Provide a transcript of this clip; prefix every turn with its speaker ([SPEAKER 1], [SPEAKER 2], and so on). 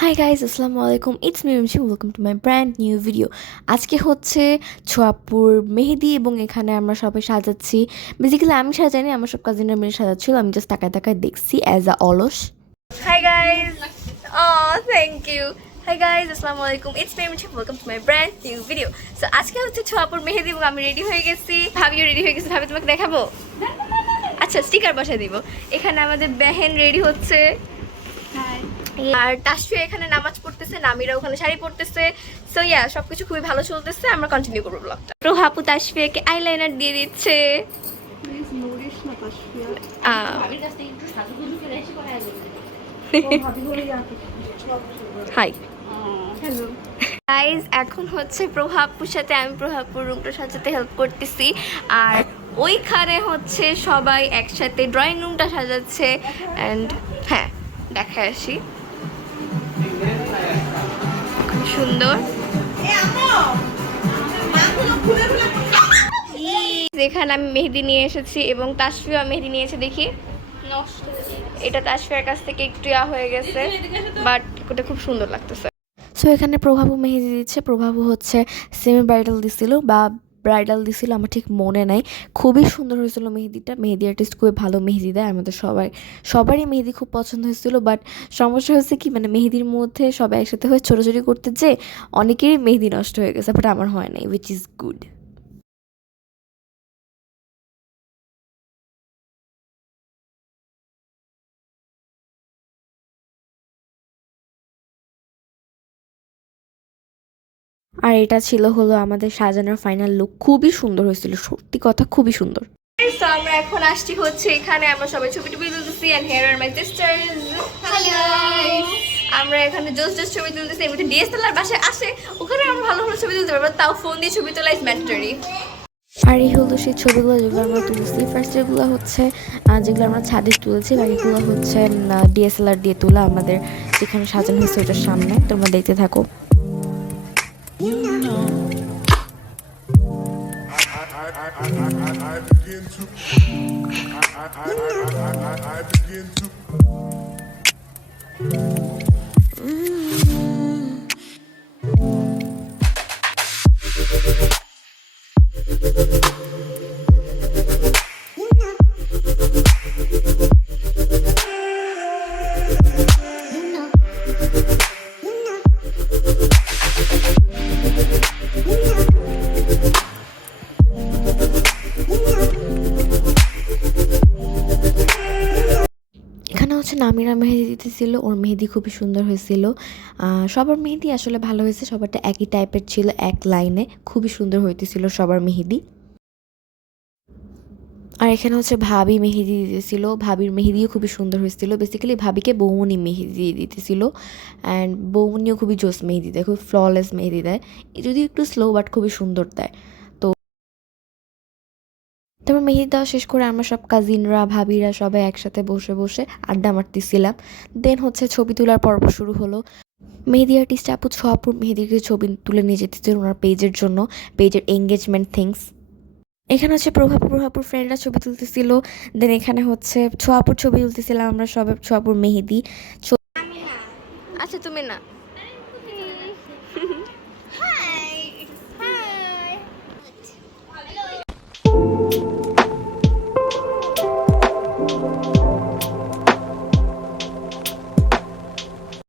[SPEAKER 1] High guys আসসালামু আলাইকুম it's me Rimshi welcome to my brand new video আজকে হচ্ছে ছোয়াপুর মেহেদি এবং এখানে আমরা সবাই সাজাচ্ছি বেসিক্যালি আমি সাজাইনি আমার সব কাজিনরা মিলে সাজাচ্ছিল আমি জাস্ট তাকায় তাকায় দেখছি অ্যাজ আ অলস হাই গাইজ ও থ্যাংক ইউ হাই গাইজ আসসালামু আলাইকুম it's me Rimshi welcome to my brand new video so আজকে হচ্ছে ছোয়াপুর মেহেদি এবং আমি রেডি হয়ে গেছি ভাবিও রেডি হয়ে গেছি ভাবি তোমাকে দেখাবো আচ্ছা স্টিকার বসায় দিব এখানে আমাদের বেহেন রেডি হচ্ছে আর তাসফিয়া এখানে নামাজ পড়তেছে নামিরা ওখানে শাড়ি পড়তেছে সো ইয়া সবকিছু খুবই ভালো চলতেছে। আমরা কন্টিনিউ করব ব্লগটা প্রহাপু তাসফিয়াকে আইলাইনার দিয়ে দিচ্ছে। হাই গাইজ এখন হচ্ছে প্রভাবপুর সাথে আমি প্রভাবপুর রুমটা সাজাতে হেল্প করতেছি। আর ওইখানে হচ্ছে সবাই একসাথে ড্রয়িং রুমটা সাজাচ্ছে। অ্যান্ড হ্যাঁ দেখায় আসি। সুন্দর। যেখানে আমি মেহেদি নিয়ে এসেছি এবং তাসফিয়া মেহেদি নিয়ে এসে দেখি। এটা তাসফিয়ার কাছ থেকে একটু হয়ে গেছে বাট ওটা খুব সুন্দর লাগতেছে। সো এখানে প্রভাবু মেহেদি দিচ্ছে। প্রভাবু হচ্ছে সেমি ব্রাইডাল দিছিল বা ব্রাইডাল দিছিল, আমার ঠিক মনে নাই। খুবই সুন্দর হয়েছিল মেহেদিটা। মেহেদি আর্টিস্ট খুবই ভালো মেহেদি দেয়, আমাদের সবাই, সবারই মেহেদি খুব পছন্দ হয়েছিল বাট সমস্যা হয়েছে কি মানে মেহেদির মধ্যে সবাই একসাথে হয়ে ছোটো ছোটি করতে যে অনেকেরই মেহেদি নষ্ট হয়ে গেছে বাট আমার হয় নাই উইচ ইজ গুড আর এটা ছিল হলো আমাদের সাজানোর ফাইনাল লুক খুবই সুন্দর হয়েছিল সত্যি কথা খুবই সুন্দর। তো আমরা এখন আসছি হচ্ছে এখানে আমরা সবাই ছবি টবি তুলতেছি and here are my sisters আমরা এখানে জোস জোস ছবি তুলতেছি এমনিতে ডিএসএলআর বাসায় আসে ওখানে আমরা ভালো ভালো ছবি তুলতে পারব তাও ফোন দিয়ে ছবি তোলা ইজ ম্যান্ডেটরি আর এই হলো সেই ছবিগুলো যেগুলো আমরা তুলছি। ফার্স্ট যেগুলো হচ্ছে যেগুলো আমরা ছাদে তুলেছি বাকিগুলো হচ্ছে ডিএসএলআর দিয়ে তোলা আমাদের যেখানে সাজানো হয়েছে ওটার সামনে। তোমরা দেখতে থাকো।
[SPEAKER 2] You know. I, I, I, I begin to. I begin to.
[SPEAKER 1] You. Namira মেহেদি দিতেছিল, ওর মেহেদি খুবই সুন্দর হয়েছিল। সবার মেহেদি আসলে ভালো হয়েছে, সবারটা একই টাইপের ছিল, এক লাইনে খুবই সুন্দর হইতেছিল সবার মেহেদি। আর এখানে হচ্ছে ভাবি মেহেদি দিতেছিল, ভাবির মেহেদিও খুবই সুন্দর হয়েছিল। বেসিক্যালি ভাবিকে বৌমনি মেহেদি দিয়ে দিতেছিল। অ্যান্ড বৌমনিও খুবই জোস মেহেদি দেয় খুব ফ্ললেস মেহেদি দেয়। যদি একটু স্লো বাট খুবই সুন্দর দেয়। তারপর মেহেদি দেওয়া শেষ করে আমরা সব কাজিনরা ভাবিরা সবাই একসাথে বসে বসে আড্ডা মারতেছিলাম। দেন হচ্ছে ছবি তোলার পর্ব শুরু হলো। মেহেদি আর্টিস্ট আপু ছোয়াপুর মেহেদিকে ছবি তুলে নিয়ে যেতেছিল ওনার পেজের জন্য পেজের এঙ্গেজমেন্ট থিংস এখানে হচ্ছে প্রভাব প্রভাপুর ফ্রেন্ডরা ছবি তুলতেছিল। দেন এখানে হচ্ছে ছোয়াপুর ছবি তুলতেছিলাম আমরা সবাই ছোয়াপুর মেহেদি। আচ্ছা তুমি না।